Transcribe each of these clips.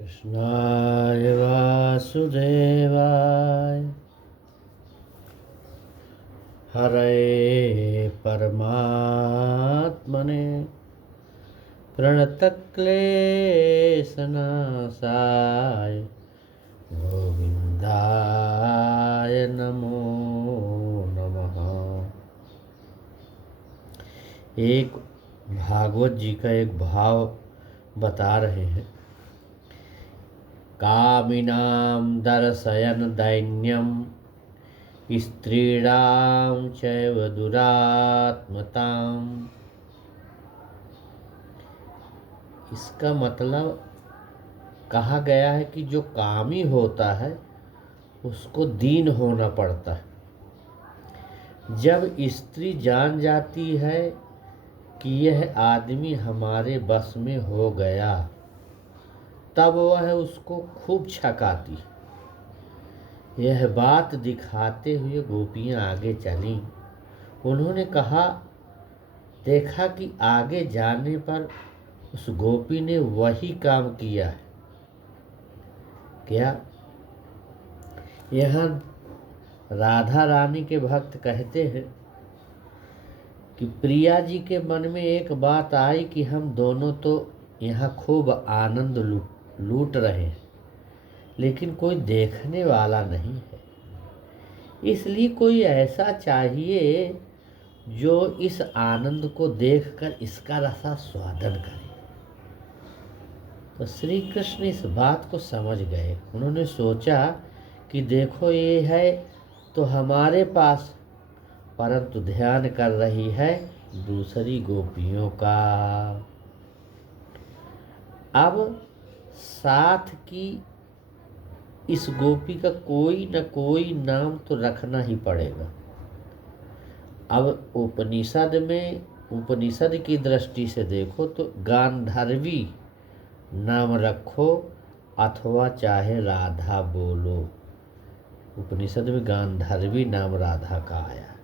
कृष्णाय वासुदेवाय हरे परमात्मने प्रणतक्लेशनाशाय गोविंदाय नमो नमः। एक भागवत जी का एक भाव बता रहे हैं। कामिनां दर्शयन् दैन्यं स्त्रीणां चैव दुरात्मताम्। इसका मतलब कहा गया है कि जो कामी होता है उसको दीन होना पड़ता है। जब स्त्री जान जाती है कि यह आदमी हमारे बस में हो गया, तब वह उसको खूब छकाती। यह बात दिखाते हुए गोपियां आगे चलीं। उन्होंने कहा, देखा कि आगे जाने पर उस गोपी ने वही काम किया है। क्या? यहाँ राधा रानी के भक्त कहते हैं कि प्रिया जी के मन में एक बात आई कि हम दोनों तो यहाँ खूब आनंद लूट रहे हैं, लेकिन कोई देखने वाला नहीं है। इसलिए कोई ऐसा चाहिए जो इस आनंद को देखकर इसका रसास्वादन करे। तो श्री कृष्ण इस बात को समझ गए। उन्होंने सोचा कि देखो ये है तो हमारे पास, परंतु ध्यान कर रही है दूसरी गोपियों का। अब साथ की इस गोपी का कोई न कोई नाम तो रखना ही पड़ेगा। अब उपनिषद की दृष्टि से देखो तो गांधर्वी नाम रखो अथवा चाहे राधा बोलो। उपनिषद में गांधर्वी नाम राधा का आया।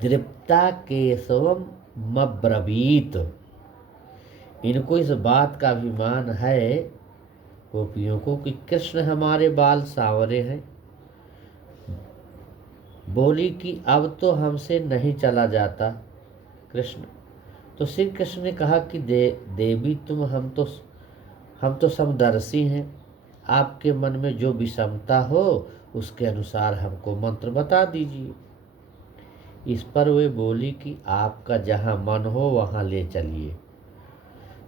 दृप्ता केशवम मब्रवीत। इनको इस बात का अभिमान है गोपियों को कि कृष्ण हमारे बाल सांवरे हैं। बोली कि अब तो हमसे नहीं चला जाता कृष्ण। तो श्री कृष्ण ने कहा कि देवी हम तो समदर्शी हैं। आपके मन में जो विषमता हो उसके अनुसार हमको मंत्र बता दीजिए। इस पर वे बोली कि आपका जहाँ मन हो वहाँ ले चलिए।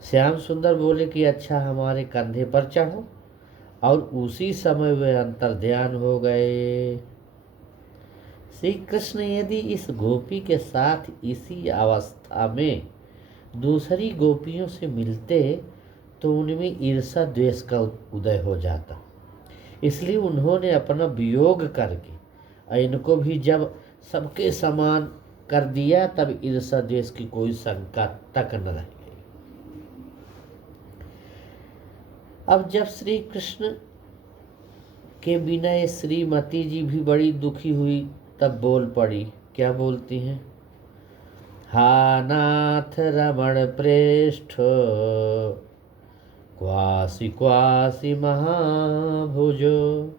श्याम सुंदर बोले कि अच्छा हमारे कंधे पर चढ़ो, और उसी समय वे अंतर्ध्यान हो गए। श्री कृष्ण यदि इस गोपी के साथ इसी अवस्था में दूसरी गोपियों से मिलते तो उनमें ईर्षा द्वेष का उदय हो जाता। इसलिए उन्होंने अपना वियोग करके इनको भी जब सबके समान कर दिया, तब ईर्षा द्वेष की कोई शंका तक न रह गई। अब जब श्री कृष्ण के बिना ये श्रीमती जी भी बड़ी दुखी हुई, तब बोल पड़ी। क्या बोलती हैं? हा नाथ रमण प्रेष्ठ क्वासी क्वासी महाभुजो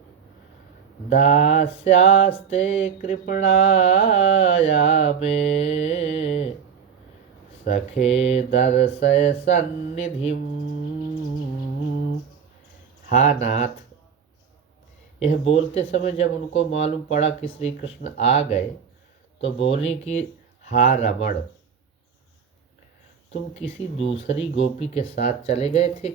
दास्यास्ते कृपणाया में सखे दर्शय सन्निधिम। हा नाथ। यह बोलते समय जब उनको मालूम पड़ा कि श्री कृष्ण आ गए तो बोली कि हा रमण, तुम किसी दूसरी गोपी के साथ चले गए थे।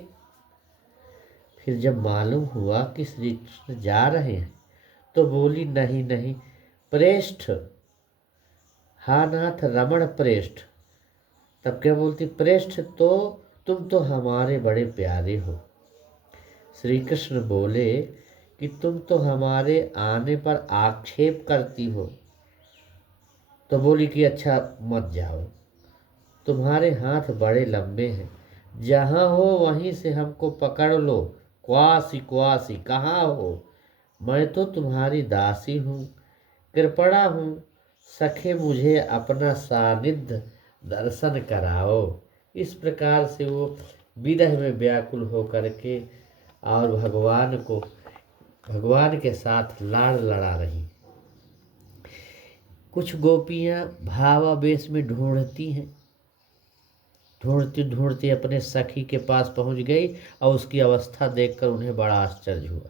फिर जब मालूम हुआ कि श्री कृष्ण जा रहे हैं तो बोली नहीं नहीं, प्रेष्ठ। हा नाथ रमण प्रेष्ठ। तब क्या बोलती? प्रेष्ठ तो तुम तो हमारे बड़े प्यारे हो। श्री कृष्ण बोले कि तुम तो हमारे आने पर आक्षेप करती हो। तो बोली कि अच्छा मत जाओ, तुम्हारे हाथ बड़े लंबे हैं, जहाँ हो वहीं से हमको पकड़ लो। क्वासी क्वासी, कहाँ हो? मैं तो तुम्हारी दासी हूँ, कृपणा हूँ। सखे मुझे अपना सानिध्य दर्शन कराओ। इस प्रकार से वो विरह में व्याकुल होकर के और भगवान के साथ लाड़ लड़ा रही। कुछ गोपियां भावावेश में ढूंढती हैं, ढूंढती ढूंढती अपने सखी के पास पहुंच गई और उसकी अवस्था देखकर उन्हें बड़ा आश्चर्य हुआ।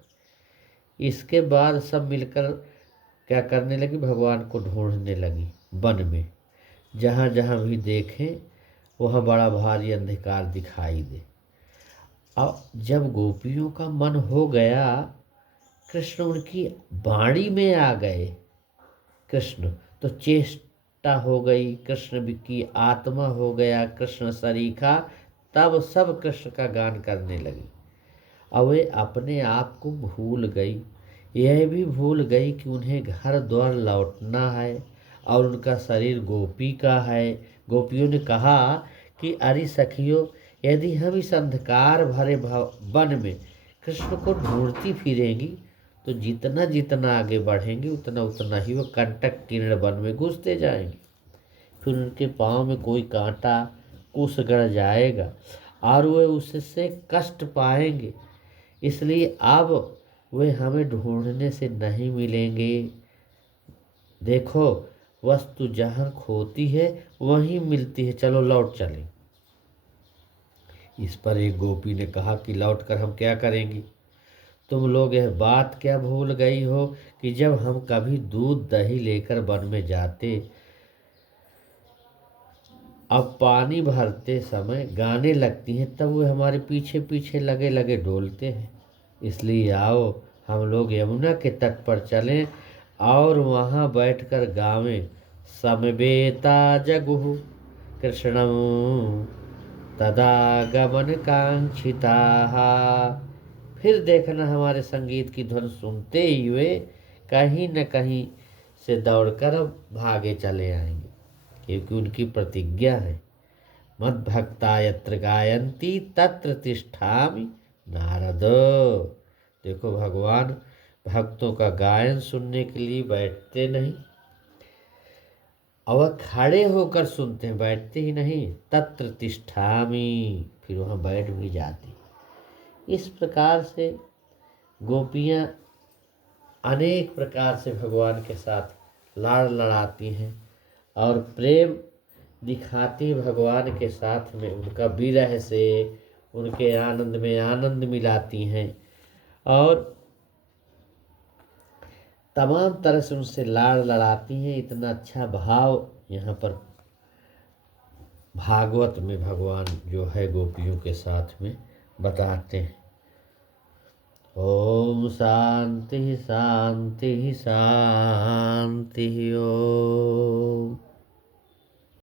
इसके बाद सब मिलकर क्या करने लगी, भगवान को ढूंढने लगी वन में। जहाँ जहाँ भी देखें वहाँ बड़ा भारी अंधकार दिखाई दे। अब जब गोपियों का मन हो गया, कृष्ण उनकी वाणी में आ गए। कृष्ण तो चेष्टा हो गई, कृष्ण की आत्मा हो गया कृष्ण सरीखा। तब सब कृष्ण का गान करने लगी। अब वे अपने आप को भूल गई, यह भी भूल गई कि उन्हें घर द्वार लौटना है और उनका शरीर गोपी का है। गोपियों ने कहा कि अरे सखियों, यदि हम इस अंधकार भरे वन में कृष्ण को ढूंढती फिरेंगी तो जितना जितना आगे बढ़ेंगे उतना उतना ही वो कंटक किरण वन में घुसते जाएंगे। फिर उनके पाँव में कोई कांटा कुछ गड़ जाएगा और वे उससे कष्ट पाएंगे। इसलिए अब वे हमें ढूंढने से नहीं मिलेंगे। देखो, वस्तु जहाँ खोती है वहीं मिलती है, चलो लौट चलें। इस पर एक गोपी ने कहा कि लौटकर हम क्या करेंगी? तुम लोग यह बात क्या भूल गई हो कि जब हम कभी दूध दही लेकर वन में जाते, अब पानी भरते समय गाने लगती हैं, तब वे हमारे पीछे पीछे लगे लगे डोलते हैं। इसलिए आओ हम लोग यमुना के तट पर चलें और वहाँ बैठकर गावें, समवेता जगुः कृष्णं तदा गमन कांक्षिताः। फिर देखना हमारे संगीत की धुन सुनते ही वे कहीं न कहीं से दौड़कर भागे चले आएंगे, क्योंकि उनकी प्रतिज्ञा है, मद भक्ता यत्र गायन्ति तत्र तिष्ठामि नारद। देखो, भगवान भक्तों का गायन सुनने के लिए बैठते नहीं और खड़े होकर सुनते हैं, बैठते ही नहीं। तत्र तिष्ठामि, फिर वहाँ बैठ भी जाते। इस प्रकार से गोपियाँ अनेक प्रकार से भगवान के साथ लाड़ लड़ाती हैं और प्रेम दिखाती भगवान के साथ में, उनका विरह से उनके आनंद में आनंद मिलाती हैं और तमाम तरह से उनसे लाड़ लड़ाती हैं। इतना अच्छा भाव यहाँ पर भागवत में भगवान जो है गोपियों के साथ में बताते हैं। ओम शांति शांति शांति। ओम।